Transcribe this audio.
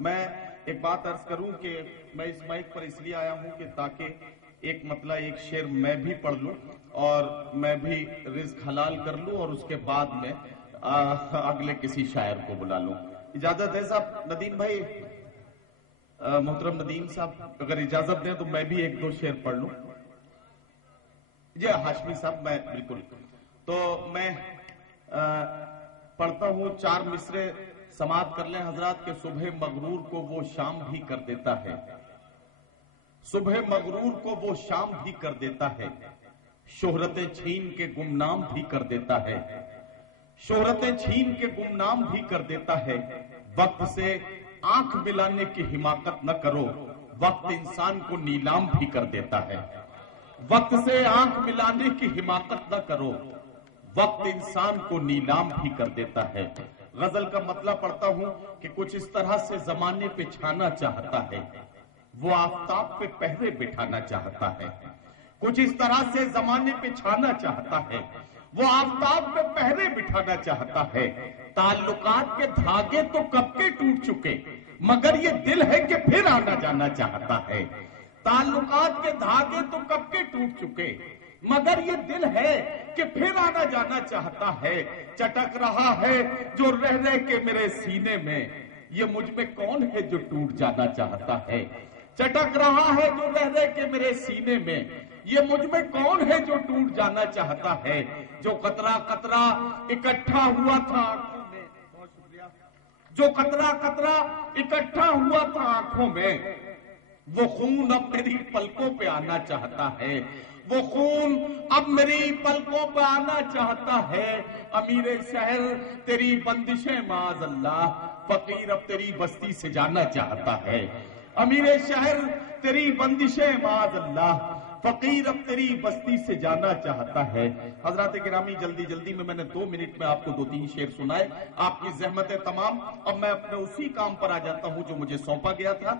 میں ایک بات عرض کروں کہ میں اس مائک پر اس لیے آیا ہوں کہ تاکہ ایک مطلب ایک شعر میں بھی پڑھ لوں اور میں بھی رزق حلال کر لوں اور اس کے بعد میں اگلے کسی شاعر کو بلا لوں. اجازت ہے صاحب ندیم بھائی؟ محترم ندیم صاحب اگر اجازت دیں تو میں بھی ایک دو شعر پڑھ لوں. جی ہاشمی صاحب میں بالکل. تو میں پڑھتا ہوں 4 مصرے سماعت کر لیں حضرات کہ صبح مغرور کو وہ شام بھی کر دیتا ہے. صبح مغرور کو وہ شام بھی کر دیتا ہے. شہرتیں چھین کے گمنام بھی کر دیتا ہے. شہرتیں چھین کے گمنام بھی کر دیتا ہے. وقت سے آنکھ ملانے کی حماقت نہ کرو، وقت انسان کو نیلام بھی کر دیتا ہے. وقت سے آنکھ ملانے کی حماقت نہ کرو، وقت انسان کو نیلام بھی کر دیتا ہے. غزل کا مطلب پڑھتا ہوں کہ کچھ اس طرح سے زمانے پہ چھانا چاہتا ہے، وہ آفتاب پہ پہرے بٹھانا چاہتا ہے. کچھ اس طرح سے زمانے پہ چھانا چاہتا ہے، وہ آفتاب پہ پہرے بٹھانا چاہتا ہے. تعلقات کے دھاگے تو کب کے ٹوٹ چکے، مگر یہ دل ہے کہ پھر آنا جانا چاہتا ہے. تعلقات کے دھاگے تو کب کے ٹوٹ چکے، مگر یہ دل ہے کہ پھر آنا جانا چاہتا ہے. چٹک رہا ہے جو رہ رہ کے میرے سینے میں، یہ مجھ میں کون ہے جو ٹوٹ جانا چاہتا ہے. چٹک رہا ہے جو رہ رہ کے میرے سینے میں، یہ مجھ میں کون ہے جو ٹوٹ جانا چاہتا ہے. جو قطرہ قطرہ اکٹھا ہوا تھا آنکھوں میں، بہت شکریہ، جو قطرہ قطرہ اکٹھا ہوا تھا آنکھوں میں، وہ خون اب میری پلکوں پہ آنا چاہتا ہے. وہ خون اب میری پلکوں پہ آنا چاہتا ہے. امیر شہر تیری بندشیں معاذ اللہ، فقیر اب تیری بستی سے جانا چاہتا ہے. امیر شہر تیری بندشیں معاذ اللہ، فقیر اب تیری بستی سے جانا چاہتا ہے. حضرات گرامی جلدی میں نے 2 منٹ میں آپ کو 2-3 شعر سنائے. آپ کی زحمت ہے تمام. اب میں اپنے اسی کام پر آ جاتا ہوں جو مجھے سونپا گیا تھا.